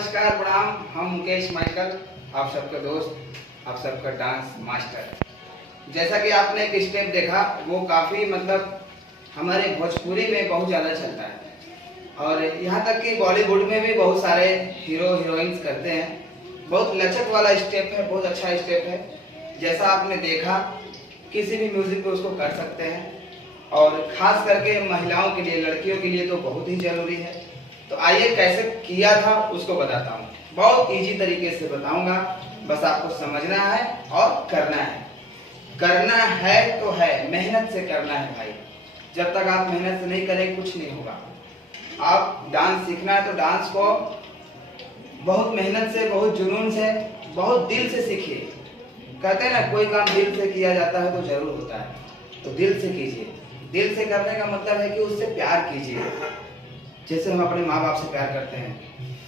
नमस्कार प्रणाम। हम मुकेश माइकल, आप सबका दोस्त, आप सबका डांस मास्टर। जैसा कि आपने एक स्टेप देखा, वो काफ़ी मतलब हमारे भोजपुरी में बहुत ज़्यादा चलता है और यहाँ तक कि बॉलीवुड में भी बहुत सारे हीरो हीरोइंस करते हैं। बहुत लचक वाला स्टेप है, बहुत अच्छा स्टेप है। जैसा आपने देखा, किसी भी म्यूज़िक पे उसको कर सकते हैं और ख़ास करके महिलाओं के लिए, लड़कियों के लिए तो बहुत ही ज़रूरी है। तो आइए कैसे किया था उसको बताता हूँ। बहुत इजी तरीके से बताऊंगा, बस आपको समझना है और करना है। करना है तो है, मेहनत से करना है भाई। जब तक आप मेहनत से नहीं करेंगे कुछ नहीं होगा। आप डांस सीखना है तो डांस को बहुत मेहनत से, बहुत जुनून से, बहुत दिल से सीखिए। कहते हैं ना, कोई काम दिल से किया जाता है तो जरूर होता है। तो दिल से कीजिए। दिल से करने का मतलब है कि उससे प्यार कीजिए। जैसे हम अपने माँ बाप से प्यार करते हैं,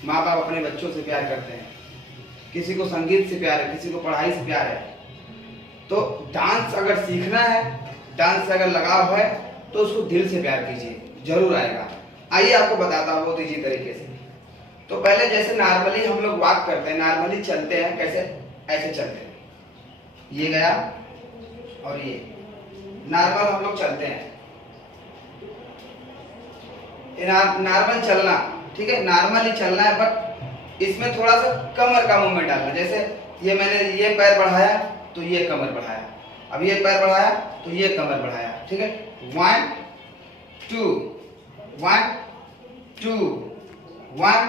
माँ बाप अपने बच्चों से प्यार करते हैं। किसी को संगीत से प्यार है, किसी को पढ़ाई से प्यार है। तो डांस अगर सीखना है, डांस से अगर लगाव है, तो उसको दिल से प्यार कीजिए, जरूर आएगा। आइए आपको बताता हूँ बहुत इजी तरीके से। तो पहले जैसे नॉर्मली हम लोग वॉक करते हैं, नॉर्मली चलते हैं, कैसे? ऐसे चलते हैं। ये गया और ये नॉर्मल हम लोग चलते हैं। नॉर्मल चलना, ठीक है, नॉर्मली चलना है, बट इसमें थोड़ा सा कमर का मूवमेंट डालना। जैसे ये मैंने ये पैर बढ़ाया तो ये कमर बढ़ाया, अब ये पैर बढ़ाया तो ये कमर बढ़ाया, ठीक है। 1 2 1 2 1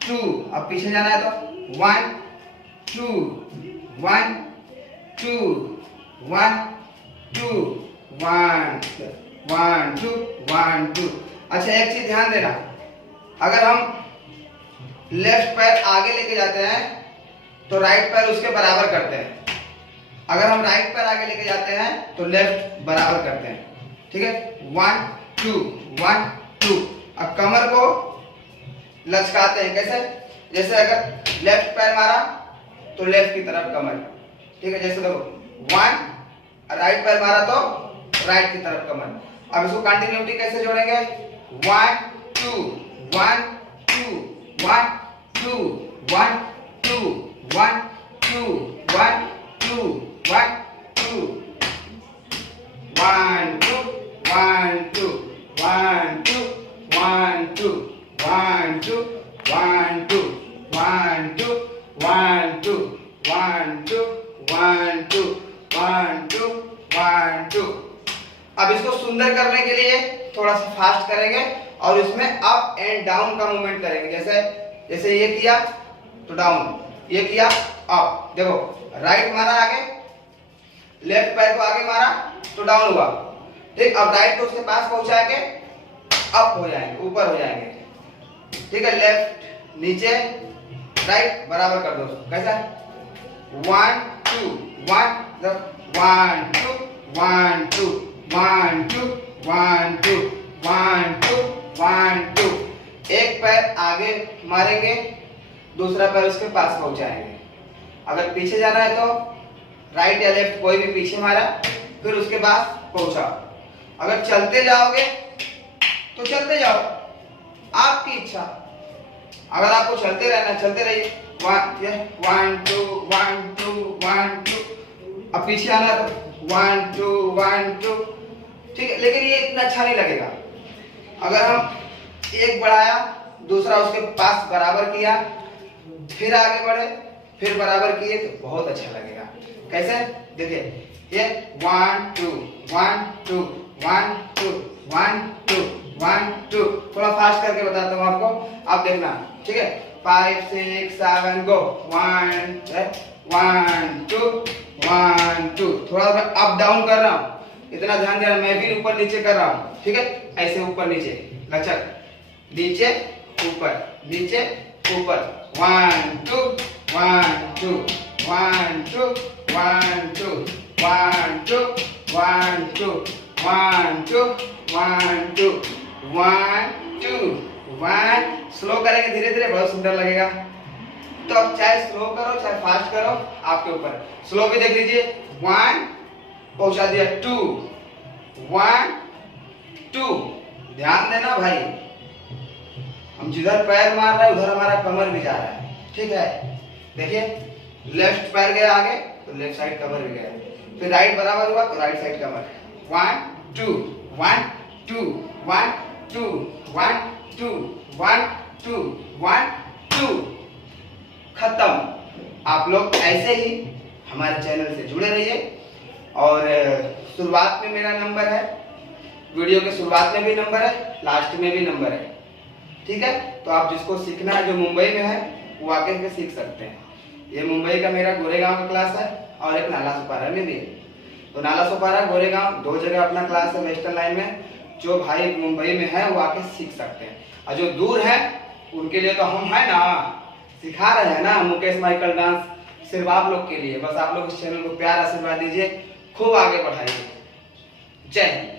2। अब पीछे जाना है तो 1 2 1 2 1 2 1 1 2 1 2। अच्छा, एक चीज ध्यान देना, अगर हम लेफ्ट पैर आगे लेके जाते हैं तो राइट पैर उसके बराबर करते हैं। अगर हम राइट पैर आगे लेके जाते हैं तो लेफ्ट बराबर करते हैं, ठीक है। 1 2 1 2। अब कमर को लचकाते हैं, कैसे? जैसे अगर लेफ्ट पैर मारा तो लेफ्ट की तरफ कमर, ठीक है। जैसे देखो 1, राइट पैर मारा तो राइट की तरफ कमर। अब इसको कंटिन्यूटी कैसे जोड़ेंगे? 1 2 1 2 1 2 1 2 1 2 1 2 1 2 1 2 1 2 1 2 1 2 1 2 1 2 1 2 1 2 1 2 1 2 1 2 1 2। अब इसको सुंदर करने के लिए थोड़ा सा फास्ट करेंगे और इसमें अप एंड डाउन का मूवमेंट करेंगे। जैसे जैसे ये किया तो डाउन, ये किया अप। देखो, राइट मारा आगे, लेफ्ट पैर को आगे मारा तो डाउन हुआ, ठीक। अब राइट को उसके पास पहुंचाएंगे, अप हो जाएंगे, ऊपर हो जाएंगे, ठीक है। लेफ्ट नीचे, राइट बराबर कर दो। कैसा? 1 2 1 1 2 1 2 1 2 1 2 1 2 1 2। एक पैर आगे मारेंगे, दूसरा पैर उसके पास पहुंचाएंगे। अगर पीछे जाना है तो राइट या लेफ्ट कोई भी पीछे मारा, फिर उसके पास पहुंचा। अगर चलते जाओगे तो चलते जाओ, आपकी इच्छा। अगर आपको चलते रहना, चलते रहिए। 1 2 1 2 1 2। अब पीछे आना है तो 1 2 1 2, ठीक है। लेकिन ये इतना अच्छा नहीं लगेगा। अगर हम एक बढ़ाया, दूसरा उसके पास बराबर किया, फिर आगे बढ़े, फिर बराबर किए तो बहुत अच्छा लगेगा। कैसे? देखिए, ये 1 2 1 2 1 2 1 2 1 2। थोड़ा फास्ट करके बताता हूँ आपको, आप देखना, ठीक है। 5 6 7 गो। 1 1 2 1 2। थोड़ा मैं अप डाउन कर रहा हूँ, इतना ध्यान देना। मैं भी ऊपर नीचे कर रहा हूँ, ठीक है। ऐसे ऊपर नीचे, लचक, नीचे ऊपर, नीचे ऊपर। 1 2 1 2 1 2 1 2 1 2 1 2 1 2 1 2 1 2 1। स्लो करेंगे धीरे धीरे, बहुत सुंदर लगेगा। तो अब चाहे स्लो करो चाहे फास्ट करो, आपके ऊपर। स्लो भी देख लीजिए। 1 पहुंचा दिया, 2 1 2। ध्यान देना भाई, हम जिधर पैर मार रहे हैं उधर हमारा कमर भी जा रहा है, ठीक है। देखिए लेफ्ट पैर गया आगे तो लेफ्ट साइड कमर भी गया, फिर राइट बराबर हुआ तो राइट साइड कमर। 1 2 1 2 1 2 1 2 1 2 1 2 खत्म। आप लोग ऐसे ही हमारे चैनल से जुड़े रहिए। और शुरुआत में मेरा नंबर है, वीडियो के शुरुआत में भी नंबर है, लास्ट में भी नंबर है, ठीक है। तो आप जिसको सीखना है, जो मुंबई में है, वो आके के सीख सकते हैं। ये मुंबई का मेरा गोरेगांव का क्लास है और एक नाला सुपारा में भी है। तो नाला सुपारा गोरेगांव 2 जगह अपना क्लास है वेस्टर्न लाइन में। जो भाई मुंबई में है वो आके सीख सकते हैं, और जो दूर है उनके लिए तो हम है ना, सिखा रहे हैं ना मुकेश माइकल डांस, सिर्फ आप लोग के लिए। बस आप लोग इस चैनल को प्यार आशीर्वाद दीजिए, खूब आगे बढ़ाइए। जय हिंद।